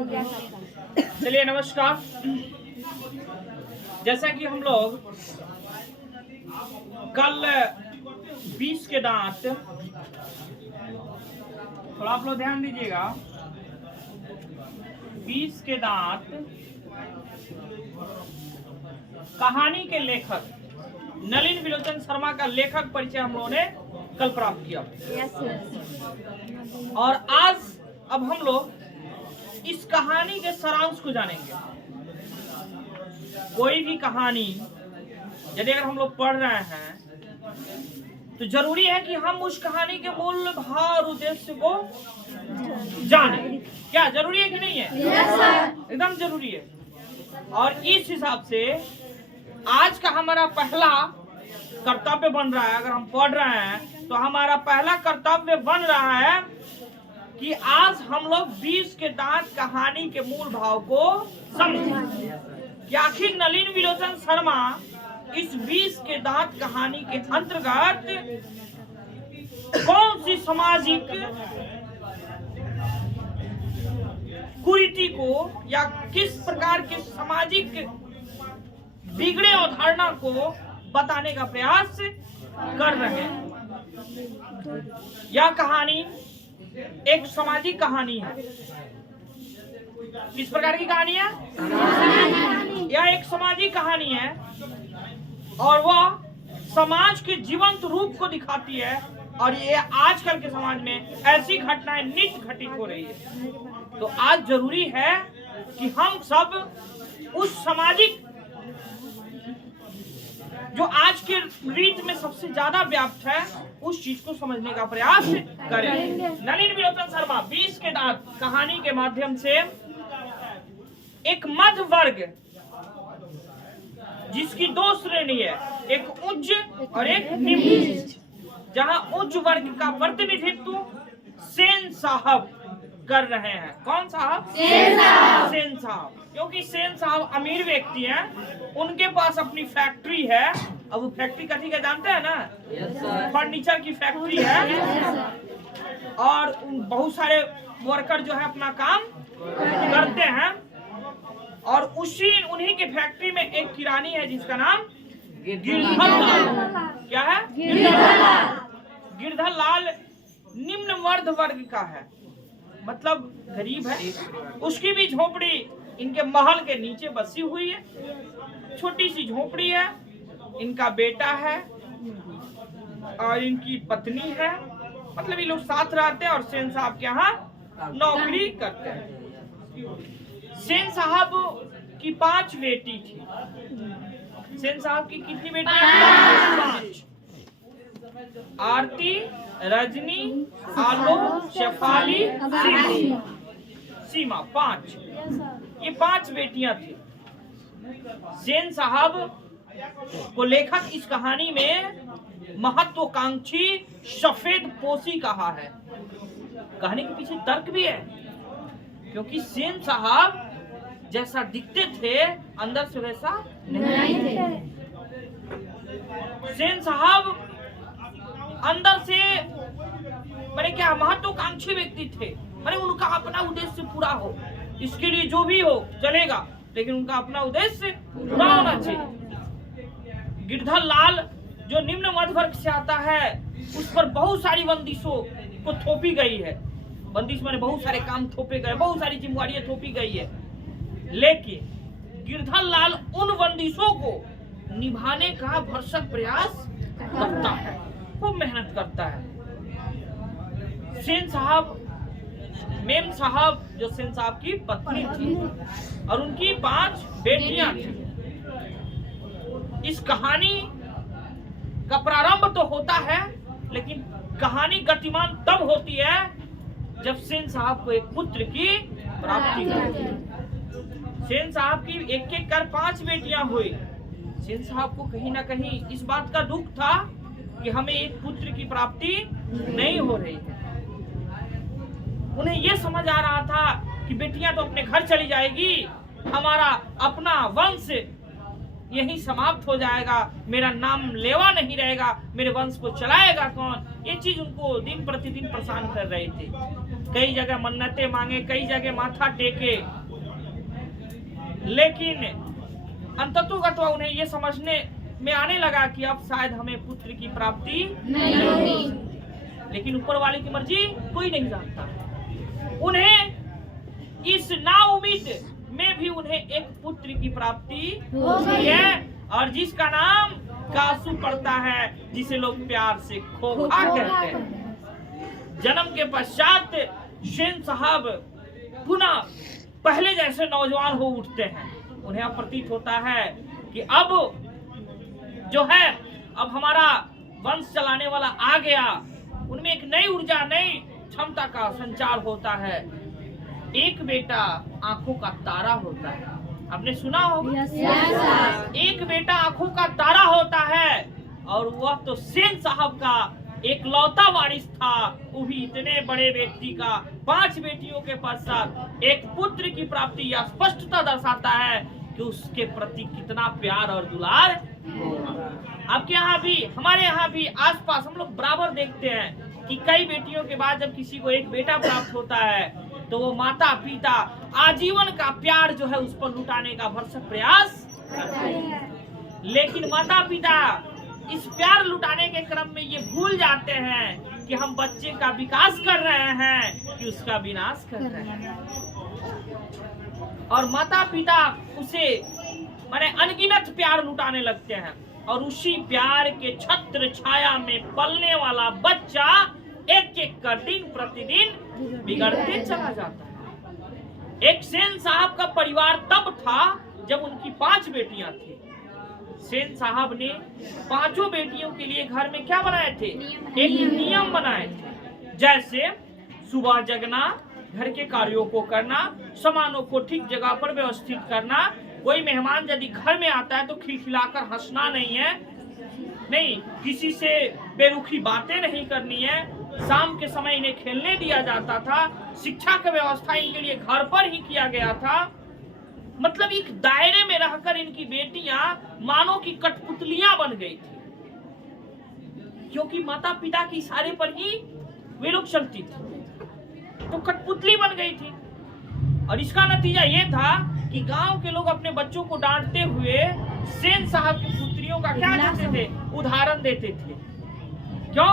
चलिए नमस्कार। जैसा कि हम लोग कल 20 के दांत, थोड़ा आप लोग ध्यान दीजिएगा, 20 के दांत कहानी के लेखक नलिन विलोचन शर्मा का लेखक परिचय हम लोगों ने कल प्राप्त किया। और आज अब हम लोग इस कहानी के सारांश को जानेंगे। कोई भी कहानी यदि अगर हम लोग पढ़ रहे हैं तो जरूरी है कि हम उस कहानी के मूल भाव और उद्देश्य को जाने। क्या जरूरी है कि नहीं है? एकदम जरूरी है। और इस हिसाब से आज का हमारा पहला कर्तव्य बन रहा है, अगर हम पढ़ रहे हैं तो हमारा पहला कर्तव्य बन रहा है कि आज हम लोग 20 के दांत कहानी के मूल भाव को समझें कि आखिर नलिन विलोचन शर्मा इस 20 के दांत कहानी के अंतर्गत कौन सी सामाजिक कुरीति को या किस प्रकार के सामाजिक बिगड़े अवधारणा को बताने का प्रयास कर रहे हैं। यह कहानी एक सामाजिक कहानी है। किस प्रकार की कहानी है? यह एक सामाजिक कहानी है और वह समाज के जीवंत रूप को दिखाती है। और ये आजकल के समाज में ऐसी घटनाएं नित्य घटित हो रही है। तो आज जरूरी है कि हम सब उस सामाजिक जो आज के रीत में सबसे ज्यादा व्याप्त है उस चीज को समझने का प्रयास करें। नलिन विलोचन शर्मा 20 के दांत कहानी के माध्यम से एक मध्य वर्ग जिसकी दो श्रेणी है, एक उच्च और एक निम्न, जहां उच्च वर्ग का प्रतिनिधित्व सेन साहब कर रहे हैं। कौन साहब? सेन साहब। क्योंकि सेन साहब अमीर व्यक्ति हैं, उनके पास अपनी फैक्ट्री है। अब वो फैक्ट्री कथी का जानते हैं ना? फर्नीचर की फैक्ट्री है। और बहुत सारे वर्कर जो है अपना काम करते हैं। और उन्हीं के फैक्ट्री में एक किरानी है जिसका नाम गिरधर लाल। क्या है? गिरधर लाल निम्न मध्य वर्ग का है, मतलब गरीब है। उसकी भी झोपड़ी इनके महल के नीचे बसी हुई है, छोटी सी झोपड़ी है। इनका बेटा है और इनकी पत्नी है, मतलब ये लोग साथ रहते हैं और सेन साहब के यहाँ नौकरी करते हैं। सेन साहब की 5 बेटी थी। सेन साहब की कितनी बेटी? 5। आरती, रजनी, आलो, शेफाली, सीमा, 5। ये 5 बेटियां थी। सेन साहब को लेखक इस कहानी में महत्वाकांक्षी सफेद पोशी कहा है। कहानी के पीछे तर्क भी है, क्योंकि सेन साहब जैसा दिखते थे अंदर से वैसा नहीं थे। सेन साहब अंदर से मैंने क्या महत्वाकांक्षी व्यक्ति थे। मैंने उनका अपना उद्देश्य पूरा हो, इसके लिए जो भी हो चलेगा, लेकिन उनका अपना उद्देश्य पूरा होना चाहिए। गिरधर लाल जो निम्न मध्य वर्ग से आता है, उस पर बहुत सारी बंदिशों को थोपी गई है। बंदिश माने बहुत सारे काम थोपे गए, बहुत सारी जिम्मेवारियां थोपी गई है। लेकिन गिरधर लाल उन बंदिशों को निभाने का भरसक प्रयास करता है, खूब मेहनत करता है। सेन साहब, मेम साहब जो सेन साहब की पत्नी थी, और उनकी 5 बेटियां थी। इस कहानी का प्रारंभ तो होता है, लेकिन कहानी गतिमान तब होती है जब सेन साहब को एक पुत्र की प्राप्ति होती है। सेन साहब की एक एक कर 5 बेटियां हुई। सेन साहब को कहीं ना कहीं इस बात का दुख था कि हमें एक पुत्र की प्राप्ति नहीं हो रही है। उन्हें यह समझ आ रहा था कि बेटियां तो अपने घर चली जाएगी, हमारा अपना वंश यही समाप्त हो जाएगा, मेरा नाम लेवा नहीं रहेगा, मेरे वंश को चलाएगा कौन? ये चीज उनको दिन प्रतिदिन परेशान कर रहे थे। कई जगह मन्नतें मांगे, कई जगह माथा टेके, लेकिन अंततोगत्वा उन्हें ये समझने में आने लगा कि अब शायद हमें पुत्र की प्राप्ति नहीं होगी। लेकिन ऊपर वाले की मर्जी कोई नहीं जानता। उन्हें इस नाउम्मीद में भी उन्हें एक पुत्र की प्राप्ति हुई है, और जिसका नाम कासू पड़ता है, जिसे लोग प्यार से खोखा कहते हैं। जन्म के पश्चात सेन साहब पुनः पहले जैसे नौजवान हो उठते हैं। उन्हें अब प्रतीत होता है कि अब जो है, अब हमारा वंश चलाने वाला आ गया। उनमें एक नई ऊर्जा, नई क्षमता का संचार होता है। एक बेटा आंखों का तारा होता है, आपने सुना होगा। एक बेटा आंखों का तारा होता है, और वह तो सेन साहब का एक लौता वारिस था, वो भी इतने बड़े व्यक्ति का। 5 बेटियों के पश्चात एक पुत्र की प्राप्ति यह स्पष्टता दर्शाता है कि उसके प्रति कितना प्यार और दुलार होगा। आपके यहाँ भी, हमारे यहाँ भी आसपास हम लोग बराबर देखते हैं कि कई बेटियों के बाद जब किसी को एक बेटा प्राप्त होता है, तो वो माता पिता आजीवन का प्यार जो है उस पर लुटाने का भरसक प्रयास करते हैं। लेकिन माता पिता इस प्यार लुटाने के क्रम में ये भूल जाते हैं कि हम बच्चे का विकास कर रहे हैं कि उसका विनाश कर रहे हैं। और माता पिता उसे माने अनगिनत प्यार लुटाने लगते हैं, और उसी प्यार के छत्र छाया में पलने वाला बच्चा एक एक कर दिन प्रतिदिन बिगड़ते चला जाता है। एक सेन साहब का परिवार तब था जब उनकी 5 बेटियां थी। सेन साहब ने 5 बेटियों के लिए घर में क्या बनाए थे? एक नियम बनाए थे। जैसे सुबह जगना, घर के कार्यों को करना, सामानों को ठीक जगह पर व्यवस्थित करना, कोई मेहमान यदि घर में आता है तो खिलखिलाकर हंसना नहीं है, नहीं किसी से बेरुखी बातें नहीं करनी है। शाम के समय इन्हें खेलने दिया जाता था। शिक्षा की व्यवस्था इनके लिए घर पर ही किया गया था। मतलब एक दायरे में रहकर इनकी बेटियां मानो की कठपुतलियां बन गई थी, क्योंकि माता पिता के इशारे पर ही वे लोग चलती थी, तो कठपुतली बन गई थी। और इसका नतीजा ये था कि गांव के लोग अपने बच्चों को डांटते हुए सेन साहब की पुत्रियों का क्या देते थे? उदाहरण देते थे। क्यों?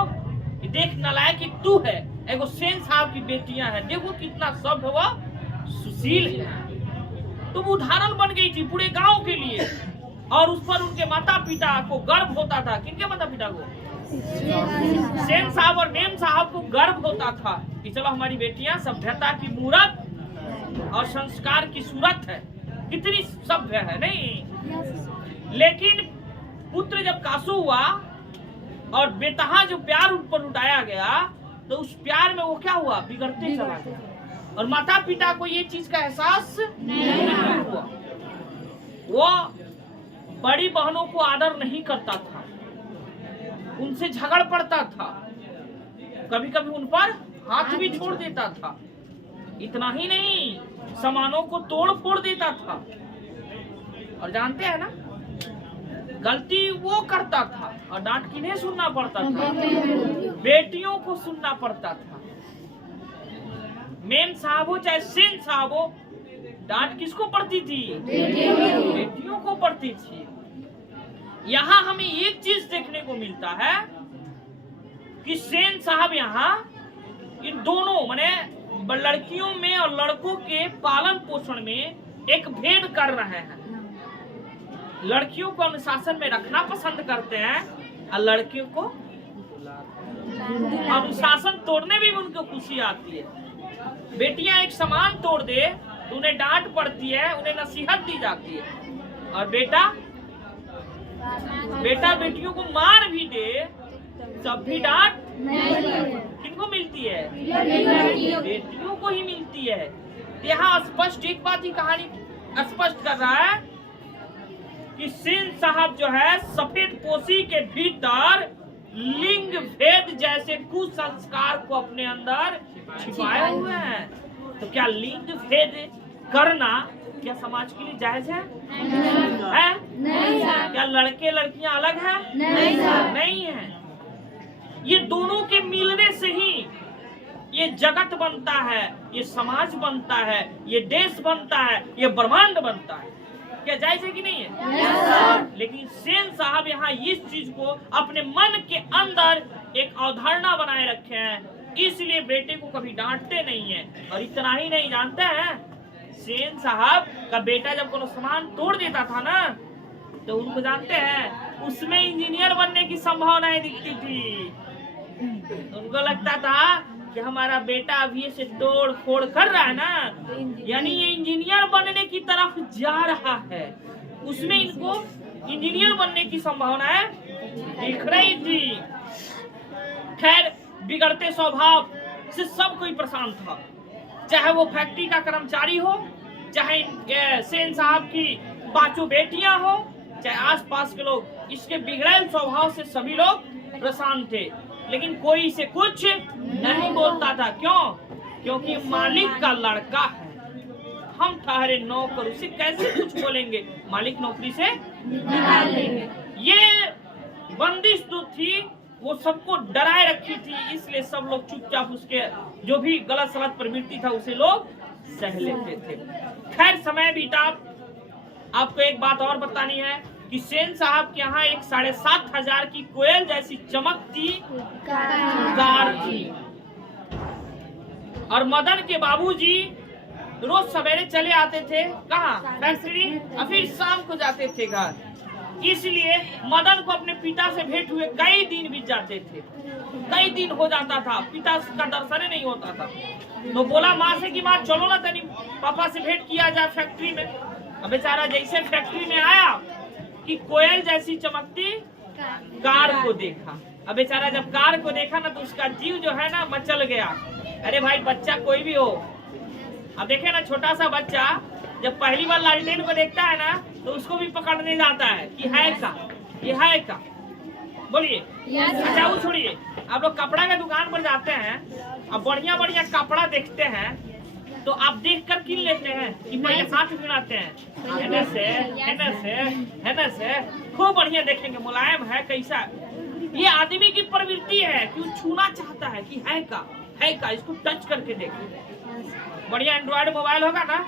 देख नालायक एक तू है, एगो सेन साहब की बेटियां हैं, देखो कितना सभ्य व सुशील है। तो वो उदाहरण बन गई थी पूरे गांव के लिए, और उस पर उनके माता पिता को गर्व होता था। किनके माता पिता को? सेन साहब और मेम साहब को गर्व होता था कि चलो हमारी बेटियां सभ्यता की मूरत और संस्कार की सूरत है, कितनी सभ्य है। नहीं, लेकिन पुत्र जब कासू हुआ और बेतहा जो प्यार उन पर लुटाया गया, तो उस प्यार में वो क्या हुआ? बिगड़ते चला गया। और माता पिता को ये चीज का एहसास नहीं हुआ। वो बड़ी बहनों को आदर नहीं करता था, उनसे झगड़ पड़ता था, कभी कभी उन पर हाथ भी छोड़ देता था। इतना ही नहीं, सामानों को तोड़ फोड़ देता था। और जानते हैं ना, गलती वो करता था और डांट किन्हें सुनना पड़ता था? बेटियों को सुनना पड़ता था। मेम साहब हो चाहे सेन साहब हो, डांट किसको पड़ती थी? बेटियों को पड़ती थी। यहाँ हमें एक चीज देखने को मिलता है कि सेन साहब यहाँ इन दोनों माने लड़कियों में और लड़कों के पालन पोषण में एक भेद कर रहे हैं। लड़कियों को अनुशासन में रखना पसंद करते हैं, और लड़कियों को अनुशासन तोड़ने में भी उनको खुशी आती है। बेटियां एक सामान तोड़ दे तो उन्हें डांट पड़ती है, उन्हें नसीहत दी जाती है। और बेटा बेटियों को मार भी दे तब भी डांट किनको मिलती है? बेटियों को ही मिलती है। यहाँ स्पष्ट एक बात ही कहानी स्पष्ट कर रहा है कि सेन साहब जो है सफेद पोशी के भीतर लिंग भेद जैसे कुसंस्कार को अपने अंदर छिपाए हुए हैं। तो क्या लिंग भेद करना क्या समाज के लिए जायज है? नहीं। क्या लड़के लड़कियां अलग हैं? नहीं है। ये दोनों के मिलने से ही ये जगत बनता है, ये समाज बनता है, ये देश बनता है, ये ब्रह्मांड बनता है। क्या जायज है कि नहीं है? yes, लेकिन सेन साहब यहाँ इस चीज को अपने मन के अंदर एक अवधारणा बनाए रखे हैं, इसलिए बेटे को कभी डांटते नहीं है। और इतना ही नहीं, जानते हैं सेन साहब का बेटा जब कोनो सामान तोड़ देता था ना, तो उनको जानते हैं उसमें इंजीनियर बनने की संभावनाएं दिखती थी। उनको लगता था कि हमारा बेटा अभी से तोड़ फोड़ कर रहा है ना, यानी ये इंजीनियर बनने की तरफ जा रहा है, उसमें इनको इंजीनियर बनने की संभावनाएं दिख रही थी। खैर, बिगड़ते स्वभाव से सब कोई परेशान था, चाहे वो फैक्ट्री का कर्मचारी हो, चाहे सेन साहब की पांचों बेटियां हो, चाहे आसपास के लोग। इसके बिगड़े स्वभाव से सभी लोग परेशान थे, लेकिन कोई इसे कुछ नहीं बोलता था। क्यों? क्योंकि मालिक का लड़का है, हम ठहरे नौकर, उसे कैसे कुछ बोलेंगे, मालिक नौकरी से निकाल देंगे। ये बंदिश जो थी वो सबको डराए रखी थी, इसलिए सब लोग चुपचाप उसके जो भी गलत सलत प्रवृत्ति था उसे लोग सह लेते थे। खैर, समय बीता। आपको एक बात और बतानी है कि सेन साहब के यहाँ एक 7,500 की कोयल जैसी चमकती कार थी, और मदन के बाबूजी रोज सवेरे चले आते थे, कहाँ? फैक्ट्री, और फिर शाम को जाते थे घर। इसलिए मदन को अपने पिता से भेंट हुए कई दिन बीत जाते थे, कई दिन हो जाता था, पिता का दर्शन नहीं होता था। तो बोला माँ से कि माँ चलो ना तनी पापा से भेंट किया जाए फैक्ट्री में। अब बेचारा जैसे फैक्ट्री में आया कि कोयल जैसी चमकती कार को देखा। अब बेचारा जब कार को देखा ना, तो उसका जीव जो है ना मचल गया। अरे भाई, बच्चा कोई भी हो, अब देखे ना, छोटा सा बच्चा जब पहली बार लालटेन को देखता है ना, तो उसको भी पकड़ने जाता है कि है का, ये है का, बोलिए। अच्छा, वो छोड़िए, आप लोग कपड़ा के दुकान पर जाते हैं, अब बढ़िया बढ़िया कपड़ा देखते हैं, तो आप देख कर किन लेते हैं कि पहले हाथ गिनाते हैं, है से खूब बढ़िया देखेंगे, मुलायम है, कैसा। ये आदमी की प्रवृत्ति है कि वो छूना चाहता है कि है का, इसको टच करके देखें। बढ़िया एंड्रॉइड मोबाइल होगा ना,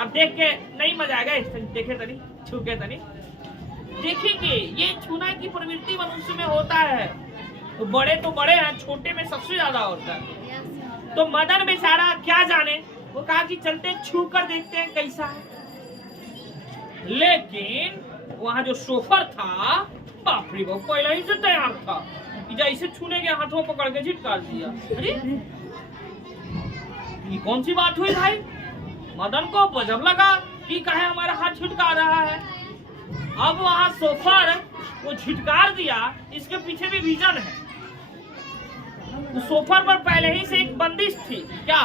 आप देख के नहीं मजा आएगा, देखे तनी, छू के तनी देखेंगे। ये छूना की प्रवृत्ति मनुष्य में होता है, तो बड़े हैं, छोटे में सबसे ज्यादा होता है। तो मदन बेचारा क्या जाने, वो कहा कि चलते छू कर देखते हैं कैसा है। लेकिन वहाँ जो शोफर था, बाप रे बाप, पहले ही से तैयार था कि जैसे छूने के हाथों पकड़ के झिटकार दिया। अरे ये कौन सी बात हुई भाई? मदन को गजब लगा कि कहे हमारा हाथ झिटका रहा है। अब वहाँ शोफर को झिटकार दिया, इसके पीछे भी रीजन है। तो शोफर पर पहले ही से एक बंदिश थी, क्या?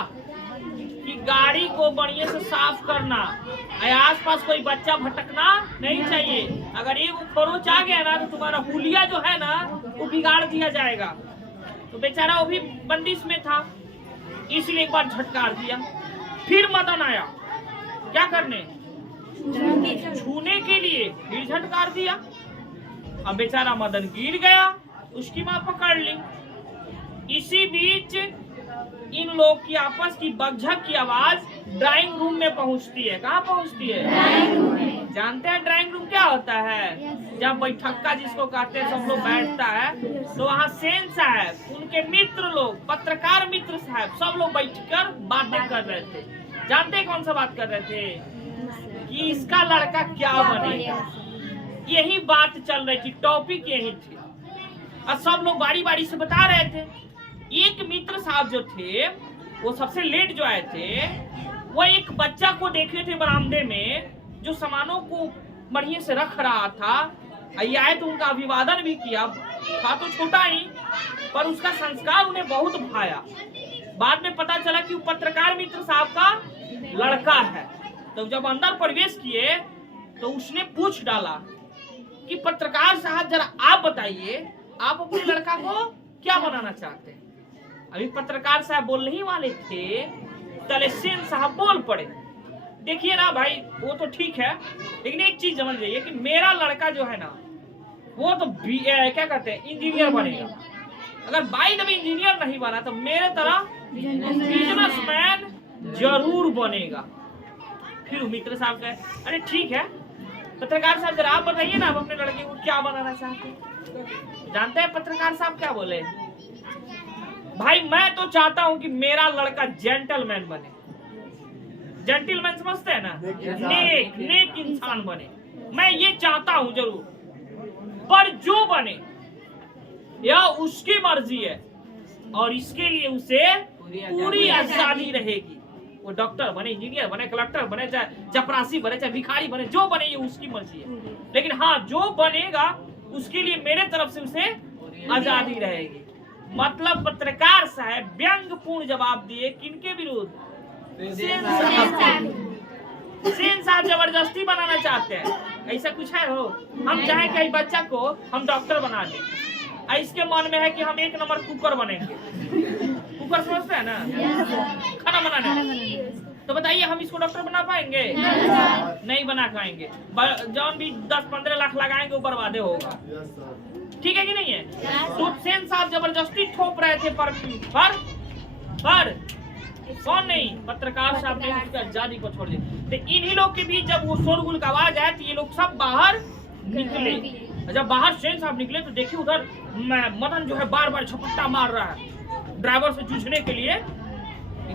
कि गाड़ी को बढ़िया से साफ करना, आसपास कोई बच्चा भटकना नहीं चाहिए। अगर एक खरोच आ गया ना, तो तुम्हारा हुलिया जो है ना वो बिगाड़ दिया जाएगा। तो बेचारा वो भी बंदिश में था, इसलिए एक बार झटकार दिया। फिर मदन आया, क्या करने? छूने के लिए, फिर झटकार दिया। अब बेचारा मदन गिर गया, उसकी माँ पकड़ ली। इसी बीच इन लोग की आपस की बकझक की आवाज ड्राइंग रूम में पहुंचती है। कहाँ पहुंचती है? ड्राइंग रूम में। जानते हैं ड्राइंग रूम क्या होता है? जब बैठक्का जिसको कहते हैं, सब लोग बैठता है, तो वहाँ सेन साहब, उनके मित्र लोग, पत्रकार मित्र साहब, सब लोग बैठकर बातें कर रहे थे। जानते हैं कौन सा बात कर रहे थे? कि इसका लड़का क्या बनेगा, यही बात चल रही थी, टॉपिक यही थी। और सब लोग बारी बारी से बता रहे थे। एक मित्र साहब जो थे, वो सबसे लेट जो आए थे, वो एक बच्चा को देखे थे बरामदे में, जो सामानों को बढ़िया से रख रहा था। ये आए तो उनका अभिवादन भी किया, था तो छोटा ही, पर उसका संस्कार उन्हें बहुत भाया। बाद में पता चला कि वो पत्रकार मित्र साहब का लड़का है। तो जब अंदर प्रवेश किए, तो उसने पूछ डाला कि पत्रकार साहब, जरा आप बताइए, आप अपने लड़का को क्या बनाना चाहते हैं? अभी पत्रकार साहब बोलने ही वाले थे, तलेसेन साहब बोल पड़े। देखिए ना भाई, वो तो ठीक है, लेकिन एक चीज समझ जाइए कि मेरा लड़का जो है ना, वो तो क्या कहते हैं, इंजीनियर बनेगा। अगर बाई द वे इंजीनियर नहीं बना तो मेरे तरह बिजनेसमैन जरूर बनेगा। फिर मित्र साहब कहे, अरे ठीक है पत्रकार साहब, जरा आप बताइए ना, आप अपने लड़के को क्या बनाना चाहते हैं? जानते हैं पत्रकार साहब क्या बोले? भाई मैं तो चाहता हूं कि मेरा लड़का जेंटलमैन बने। जेंटलमैन समझते हैं ना, नेक इंसान बने। मैं ये चाहता हूं जरूर, पर जो बने यह उसकी मर्जी है और इसके लिए उसे पूरी आजादी रहेगी। वो डॉक्टर बने, इंजीनियर बने, कलेक्टर बने, चाहे चपरासी बने, चाहे भिखारी बने, जो बने ये उसकी मर्जी है। लेकिन हाँ, जो बनेगा उसके लिए मेरे तरफ से उसे आजादी रहेगी। मतलब पत्रकार साहब व्यंग्यपूर्ण जवाब दिए किनके विरुद्ध? सेन साहब जबरदस्ती बनाना चाहते हैं। ऐसा कुछ है हो? हम चाहे कि बच्चा को हम डॉक्टर बना दें, इसके मन में है कि हम 1 नंबर कुकर बनेंगे। कुकर समझते हैं ना, खाना बनाने। तो बताइए हम इसको डॉक्टर बना पाएंगे? नहीं बना पाएंगे। जौन भी 10-15 लाख लगाएंगे वो बर्बादे होगा। ठीक है कि नहीं है? तो सेन साहब जबरदस्ती ठोप रहे थे पर कौन नहीं, पत्रकार साहब ने उसकी आजादी को छोड़ दिया। तो इन्हीं लोग के बीच जब वो शोरगुल का आवाज आया तो ये लोग सब बाहर निकले। जब बाहर सेन साहब निकले तो देखिए उधर मदन जो है बार बार झपट्टा मार रहा है ड्राइवर से जूझने के लिए।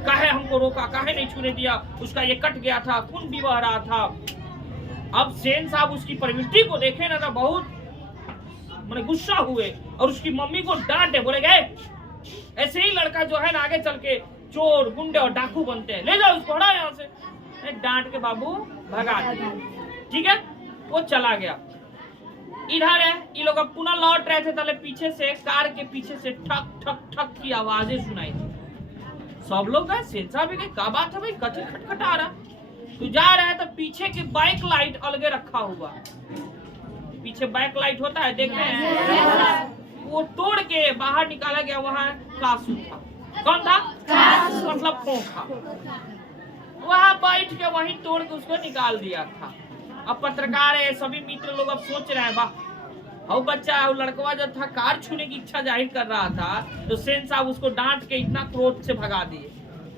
काहे हमको रोका, काहे नहीं छूने दिया, उसका ये कट गया था, खून भी बह रहा था। अब सेन साहब उसकी प्रवृत्ति को देखे ना तो बहुत मैंने गुस्सा हुए और उसकी मम्मी को डांटे, बोले गए ऐसे ही लड़का जो है ना आगे चल के चोर, गुंडे और डाकू बनते हैं, ले जाओ उसको, हटाओ यहाँ से। डांट के बाबू भगा दिया। ठीक है, वो चला गया। इधर है ये लोग अब पुनः लौट रहे थे, तले पीछे से कार के पीछे से ठक ठक ठक की आवाजें सुनाई दी। सब लोग गए, सेन साहब भी गए, क्या बात है भाई, कथी खटखटा रहा? तो जा रहा है तो पीछे की बाइक लाइट अलगे रखा हुआ, पीछे बाइक लाइट होता है देख रहे हैं, वो तोड़ के बाहर निकाला गया। वहाँ कासू था। कौन था? कासू। मतलब खोखा। वहाँ बैठ के वहीं तोड़ के उसको निकाल दिया था। अब पत्रकार है, सभी मित्र लोग अब सोच रहे हैं, वाह वो बच्चा वो लड़कवा जो था कार छूने की इच्छा जाहिर कर रहा था तो सेन साहब उसको डांट के इतना क्रोध से भगा दिए।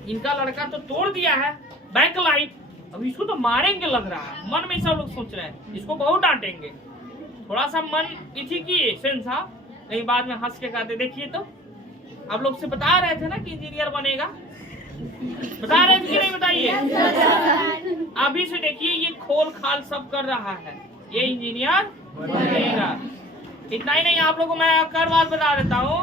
इनका लड़का तो तोड़ दिया है बैक लाइट, अब इसको तो मारेंगे लग रहा है। मन में सब लोग सोच रहे हैं इसको बहुत डांटेंगे। थोड़ा सा मन इथी किए सेन साहब, कहीं बाद में हंस के कहते देखिए तो आप लोग से बता रहे थे ना कि इंजीनियर बनेगा, बता रहे थे कि नहीं बताइए? अभी से देखिए ये खोल खाल सब कर रहा है, ये इंजीनियर बनेगा। इतना ही नहीं, आप लोगों को मैं एक और बात बता देता हूँ,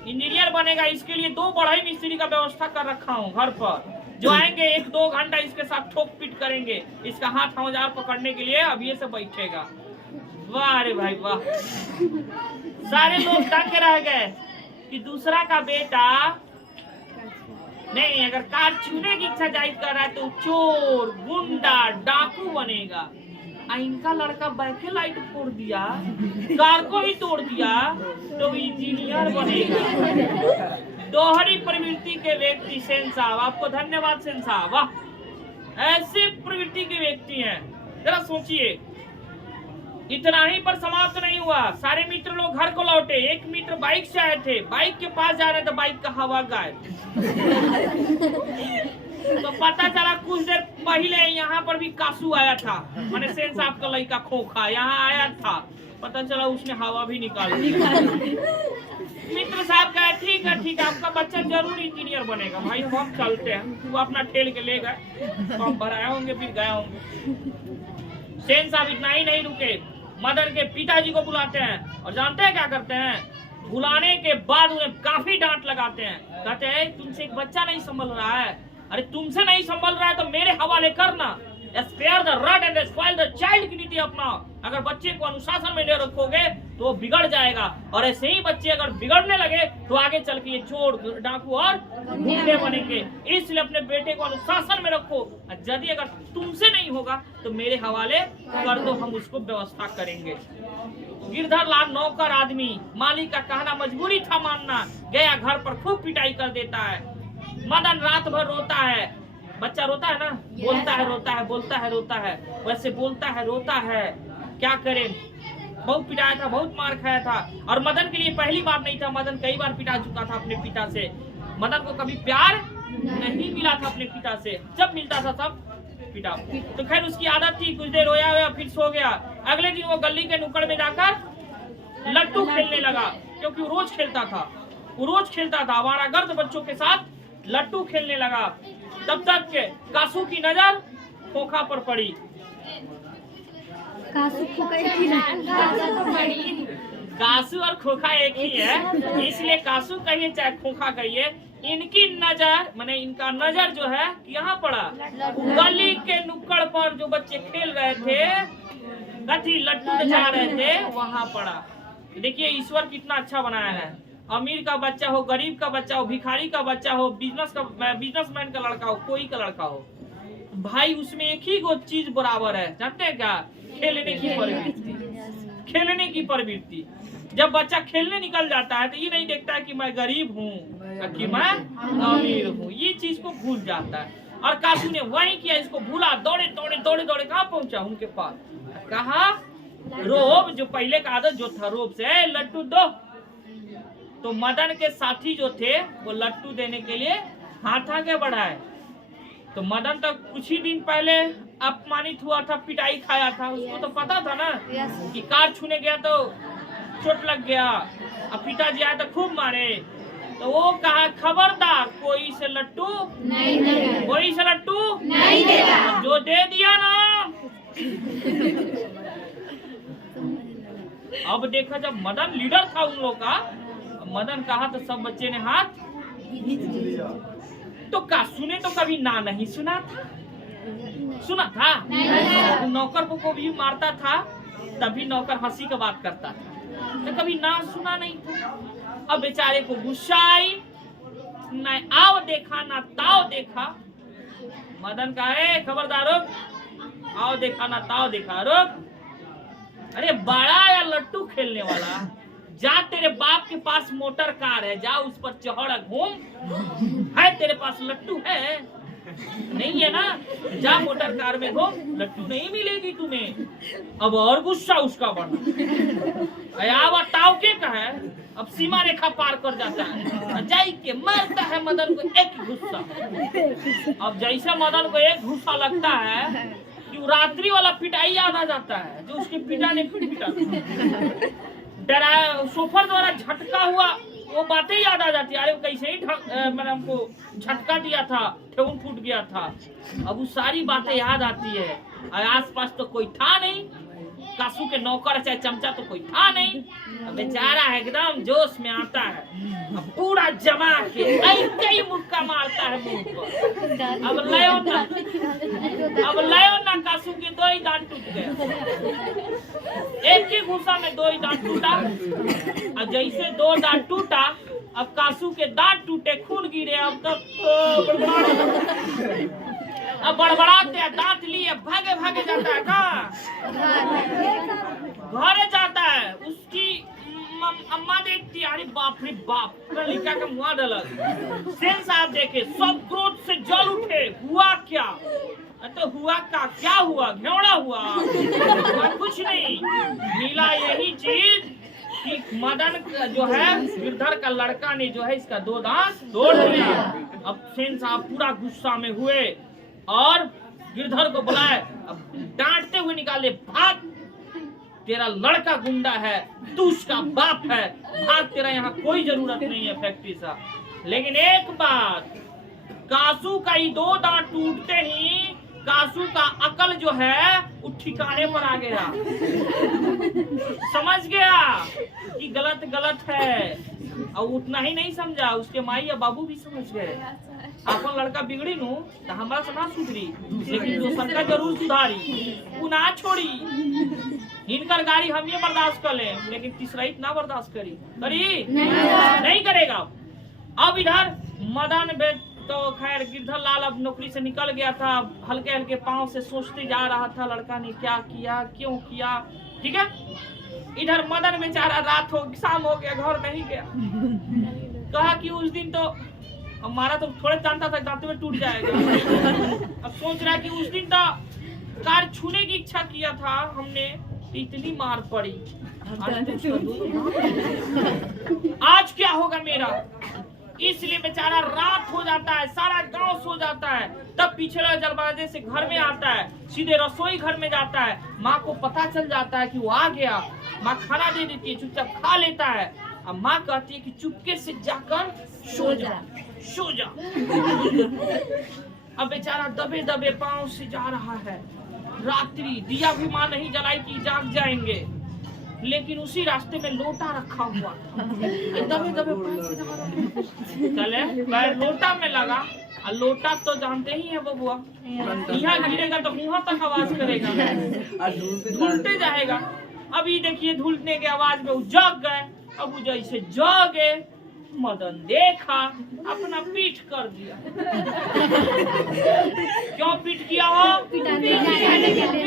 इंजीनियर बनेगा इसके लिए 2 बढ़ई मिस्त्री का व्यवस्था कर रखा हूँ घर पर, जो आएंगे 1-2 घंटा इसके साथ ठोक पीट करेंगे, इसका हाथ औजार पकड़ने के लिए अब ये सब बैठेगा। वाह रे भाई वाह, सारे लोग दंग रह गए कि दूसरा का बेटा नहीं, अगर कार छूने की इच्छा जाहिर कर रहा है तो चोर, गुंडा, डाकू बनेगा। इनका लड़का बैके लाइट फोड़ दिया, कार को ही तोड़ दिया तो इंजीनियर बनेगा। दोहरी प्रवृत्ति के व्यक्ति सेन साहब, आपको धन्यवाद सेन साहब, वाह ऐसे प्रवृत्ति के व्यक्ति हैं। जरा सोचिए, इतना ही पर समाप्त नहीं हुआ, सारे मित्र लोग घर को लौटे। एक मित्र बाइक से आए थे, बाइक के पास जा रहे थे, बाइक का हवा गायब। तो पता चला कुछ देर पहले यहाँ पर भी कासू आया था, मैंने सेन साहब का लड़का खोखा यहाँ आया था, पता चला उसने हवा भी निकाल दिया। मित्र साहब कहे ठीक है आपका बच्चा जरूर इंजीनियर बनेगा। भाई हम चलते हैं, वो अपना ठेल के ले गए, हम भराए होंगे फिर गए होंगे। सेन साहब इतना ही नहीं रुके, मदन के पिताजी को बुलाते हैं और जानते हैं क्या करते हैं? बुलाने के बाद उन्हें काफी डांट लगाते हैं, कहते हैं तुमसे एक बच्चा नहीं संभल रहा है, अरे तुमसे नहीं संभल रहा है तो मेरे हवाले करना। Spare the rod and spoil the child की नीति अपना। अगर बच्चे को अनुशासन में ले रखोगे तो वो बिगड़ जाएगा, और ऐसे ही बच्चे अगर बिगड़ने लगे तो आगे चल के ये चोर, डाकू और गुंडे बनेंगे। इसलिए अपने बेटे को अनुशासन में रखो, यदि अगर तुमसे नहीं होगा तो मेरे हवाले कर दो, हम उसको व्यवस्था करेंगे। गिरधर लाल नौकर आदमी, मालिक का कहना मजबूरी था मानना, गया घर पर खूब पिटाई कर देता है। मदन रात भर रोता है, बच्चा रोता है ना, बोलता है रोता है, बोलता है रोता है, वैसे बोलता है रोता है, क्या करें? बहुत पिटाया था, बहुत मार खाया था। और मदन के लिए पहली बार नहीं था, मदन कई बार पिटा चुका था अपने पिता से। मदन को कभी प्यार नहीं मिला था अपने पिता से, जब मिलता था तब पिटा। तो खैर उसकी आदत थी, कुछ देर रोया हुआ फिर सो गया। अगले दिन वो गली के नुक्कड़ में जाकर लट्टू खेलने लगा, क्योंकि वो रोज खेलता था, वो रोज खेलता था आवारागर्द बच्चों के साथ लट्टू खेलने लगा। तब तक के कासू की नजर खोखा पर पड़ी। कासू और खोखा एक ही है, इसलिए कासू कहिए चाहे खोखा कहिए, इनकी नजर माने इनका नजर जो है यहाँ पड़ा, गली के नुक्कड़ पर जो बच्चे खेल रहे थे, गठी लट्टू नचा रहे थे, वहाँ पड़ा। देखिए ईश्वर कितना अच्छा बनाया है। अमीर का बच्चा हो, गरीब का बच्चा हो, भिखारी का बच्चा हो, बिजनेसमैन का लड़का हो, कोई का लड़का हो, भाई उसमें एक ही वो चीज बराबर है, जानते हैं क्या? खेलने की प्रवृत्ति, खेलने की प्रवृत्ति। जब बच्चा खेलने निकल जाता है तो ये नहीं देखता है कि मैं गरीब हूँ कि मैं अमीर हूँ, ये चीज को भूल जाता है। और कासू ने वही किया, इसको भूला, दौड़े दौड़े दौड़े दौड़े कहाँ पहुंचा उनके पास, कहा रोब, जो पहले का आदत जो था रोब से लट्टू दो। तो मदन के साथी जो थे वो लट्टू देने के लिए हाथ आगे बढ़ाए। तो मदन तो कुछ ही दिन पहले अपमानित हुआ था, पिटाई खाया था, उसको तो पता था ना कि कार छूने गया तो चोट लग गया, अब पिताजी आए तो खूब मारे। तो वो कहा खबरदार कोई से लट्टू नहीं देगा, कोई से लट्टू नहीं देगा, जो दे दिया ना। अब देखा जब मदन लीडर था उन लोग का, मदन कहा तो सब बच्चे ने हाथ। तो कासू ने तो कभी ना नहीं सुना था, सुना था नहीं। नौकर को भी मारता था, तभी नौकर हंसी का बात करता था, तो कभी ना सुना नहीं था। अब बेचारे को गुस्सा आई, न आओ देखा ना ताओ देखा। मदन का है खबरदार रुक, आओ देखा ना ताओ देखा रुक। अरे बड़ा या लट्टू खेलने वाला, जा तेरे बाप के पास मोटर कार है, जा उस पर चढ़ घूम। है तेरे पास लट्टू है? नहीं है ना, जा मोटर कार में घूम, लट्टू नहीं मिलेगी तुम्हें। अब और गुस्सा उसका बढ़ा, बताओ के कहा है, अब सीमा रेखा पार कर जाता है, जाई के मारता है मदन को एक गुस्सा। अब जैसे मदन को एक गुस्सा लगता है कि रात्रि वाला पिटाई याद आ जाता है, जो उसके पिता ने पिटा, डराया सोफर द्वारा झटका हुआ वो बातें याद आ जाती है। अरे कैसे ही मैंने हमको झटका दिया था, ठेहुन फूट गया था। अब वो सारी बातें याद आती है। आसपास तो कोई था नहीं, कासू के नौकर चाहे चमचा तो कोई था नहीं। बेचारा एकदम जोश में आता है, अब पूरा जमा के ऐसे ही मुक्का मारता है मुंह पर। अब लयो ना कासू के दो ही दांत टूट गए, एक ही घुसा में दो ही दांत टूटा। अब जैसे दो दांत टूटा, अब कासू के दांत टूटे, खून गिरे। अब तक अब बड़बड़ाते दांत लिए भागे भागे जाता है, कहाँ घरे जाता है। उसकी अम्मा देखती, अरे बाप रे बाप, लिखा का मुआ डलल। सेन साहब देखे, सब क्रोध से जल उठे, हुआ क्या? तो हुआ क्या हुआ? घेवड़ा हुआ कुछ नहीं, मिला यही चीज कि मदन जो है गिरधर का लड़का ने जो है इसका दो दांत तोड़ दिया। अब सेन साहब पूरा गुस्सा में हुए और गिरधर को बुलाए, अब डांटते हुए निकाले, भाग, तेरा लड़का गुंडा है, तू उसका बाप है, भाग, तेरा यहाँ कोई जरूरत नहीं है फैक्ट्री सा। लेकिन एक बात, कासू का ही दो दांत टूटते ही कासू का अकल जो है वो ठिकाने पर आ गया, समझ गया कि गलत गलत है। और उतना ही नहीं समझा, उसके माई या बाबू भी समझ गए, अपन लड़का बिगड़ी नू तो हमारा से ना सुधरी, लेकिन दोसर का जरूर सुधारी, वो ना छोड़ी। इनकर गाड़ी हम ये बर्दाश्त कर ले, लेकिन तीसरा इतना बर्दाश्त करी नहीं करेगा। अब इधर मदन तो खैर गिरधर लाल अब नौकरी से निकल गया था, हल्के हल्के पांव से सोचते जा रहा था लड़का ने क्या किया, क्यों किया, ठीक है। इधर मदन बेचारा रात हो शाम हो गया, घर नहीं गया। कहा कि उस दिन तो हमारा तो थोड़े जानता था दांतों में टूट जाएगा। अब सोच रहा कि उस दिन तो कार छूने की इच्छा किया था हमने, इतनी मार पड़ी, आज क्या होगा मेरा, इसलिए बेचारा रात हो जाता है, सारा गांव सो जाता है, तब पिछले दरवाजे से घर में आता है, सीधे रसोई घर में जाता है। माँ को पता चल जाता है कि वो आ गया, माँ खाना दे देती है, चुपचाप खा लेता है। अब माँ कहती है कि चुपके से जाकर सो जा, सो जा। अब बेचारा दबे दबे पांव से जा रहा है, रात्रि दिया भी माँ नहीं जलाई कि जाग जाएंगे, लेकिन उसी रास्ते में लोटा रखा हुआ था, दबे दबे पांव से जा रहा है। चले पैर लोटा में लगा, और लोटा तो जानते ही है बबुआ, यहाँ गिरेगा तो मुँह तक आवाज करेगा, धुलते जाएगा। अभी देखिए धुलने के आवाज में वो जग गए। अब वो जैसे जगे, मदन देखा, अपना पीठ कर दिया। क्यों पीठ किया हो?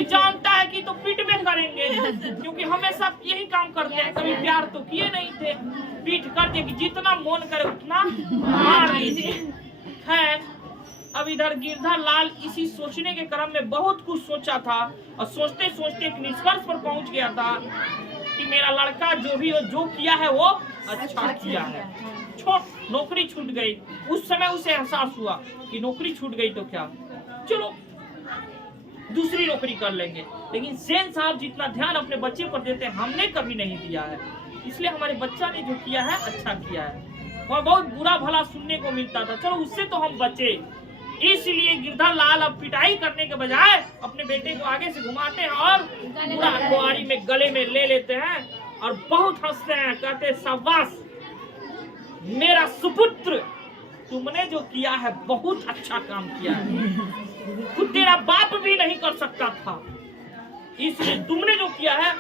जानता है कि तो पीठ में करेंगे, क्योंकि हमेशा यही काम करते हैं, कभी प्यार तो किए नहीं थे। पीठ कर दिया कि जितना मन करे उतना मार लीजिए। खैर अब इधर गिरधर लाल इसी सोचने के क्रम में बहुत कुछ सोचा था, और सोचते सोचते एक निष्कर्ष पर पहुंच गया था कि मेरा लड़का जो भी जो किया है वो अच्छा किया है। नौकरी छूट गई। उस समय उसे एहसास हुआ कि नौकरी छूट गई तो क्या, चलो दूसरी नौकरी कर लेंगे। लेकिन सेन साहब जितना ध्यान अपने बच्चे पर देते हैं, हमने कभी नहीं दिया है, इसलिए हमारे बच्चा ने जो किया है अच्छा किया है। और बहुत बुरा भला सुनने को मिलता था, चलो उससे तो हम बचे। इसलिए गिरधर लाल अब पिटाई करने के बजाय अपने बेटे को आगे से घुमाते हैं और पूरा कुआरी में गले में ले लेते हैं और बहुत हंसते हैं, कहते हैं शाबाश मेरा सुपुत्र, तुमने जो किया है बहुत अच्छा काम किया है, खुद तेरा बाप भी नहीं कर सकता था, इसलिए तुमने जो किया है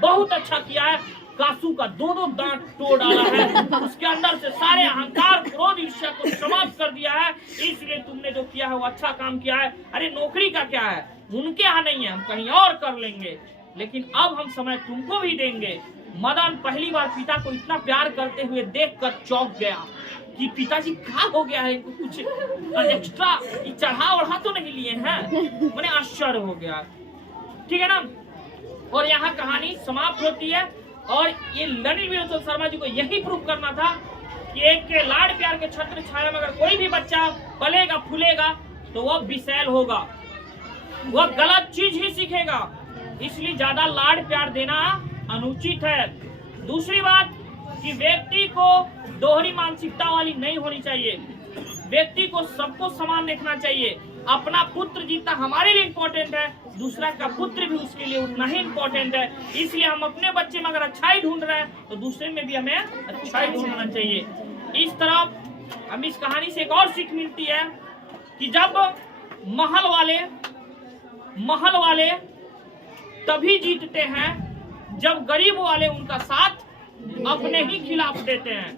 बहुत अच्छा किया है। कासू का दोनों दांत तोड़ डाला है, उसके अंदर से सारे अहंकार क्रोध ईर्ष्या को समाप्त कर दिया है, इसलिए तुमने जो किया है वो अच्छा काम किया है। अरे नौकरी का क्या है, उनके यहाँ नहीं है, हम कहीं और कर लेंगे, लेकिन अब हम समय तुमको भी देंगे। मदन पहली बार पिता को इतना प्यार करते हुए देखकर चौंक गया कि पिताजी क्या हो गया है, इनको कुछ एक्स्ट्रा चढ़ा ओढ़ा तो नहीं लिए हैं, मैंने आश्चर्य हो गया। ठीक है ना, और यहाँ कहानी समाप्त होती है। और ये ललित विलोचन शर्मा जी को यही प्रूव करना था कि एक के लाड़ प्यार के छत्र छाया में अगर कोई भी बच्चा पलेगा फूलेगा तो वह विशैल होगा, वह गलत चीज ही सीखेगा, इसलिए ज्यादा लाड़ प्यार देना अनुचित है। दूसरी बात कि व्यक्ति को दोहरी मानसिकता वाली नहीं होनी चाहिए, व्यक्ति को सबको समान देखना चाहिए। अपना पुत्र जितना हमारे लिए इम्पोर्टेंट है, दूसरा का पुत्र भी उसके लिए उतना ही इम्पोर्टेंट है। इसलिए हम अपने बच्चे में अगर अच्छाई ढूंढ रहे हैं तो दूसरे में भी हमें अच्छाई ढूंढना चाहिए। इस तरह हमें इस कहानी से एक और सीख मिलती है कि जब महल वाले तभी जीतते हैं जब गरीब वाले उनका साथ अपने ही खिलाफ देते हैं।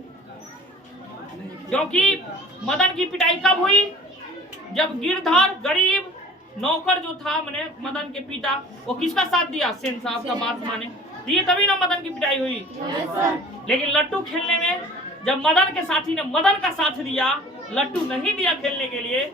क्योंकि मदन की पिटाई कब हुई, जब गिरधर गरीब नौकर जो था मैंने मदन के पिता, वो किसका साथ दिया, सेन साहब का बात माने दिए, तभी ना मदन की पिटाई हुई। लेकिन लट्टू खेलने में जब मदन के साथी ने मदन का साथ दिया, लट्टू नहीं दिया खेलने के लिए,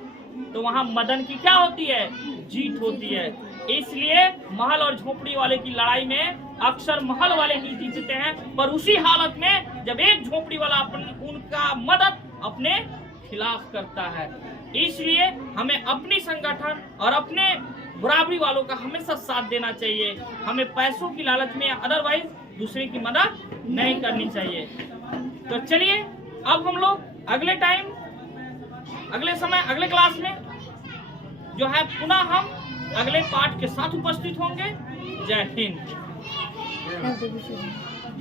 तो वहां मदन की क्या होती है, जीत होती है। इसलिए महल और झोपड़ी वाले की लड़ाई में अक्सर महल वाले ही जीतते हैं, पर उसी हालत में जब एक झोपड़ी वाला उनका मदद अपने खिलाफ करता है। इसलिए हमें अपनी संगठन और अपने बराबरी वालों का हमेशा साथ देना चाहिए। हमें पैसों की लालच में अदरवाइज दूसरे की मदद नहीं करनी चाहिए। तो चलिए अब हम लोग अगले क्लास में जो है पुनः हम अगले पाठ के साथ उपस्थित होंगे। जय हिंद।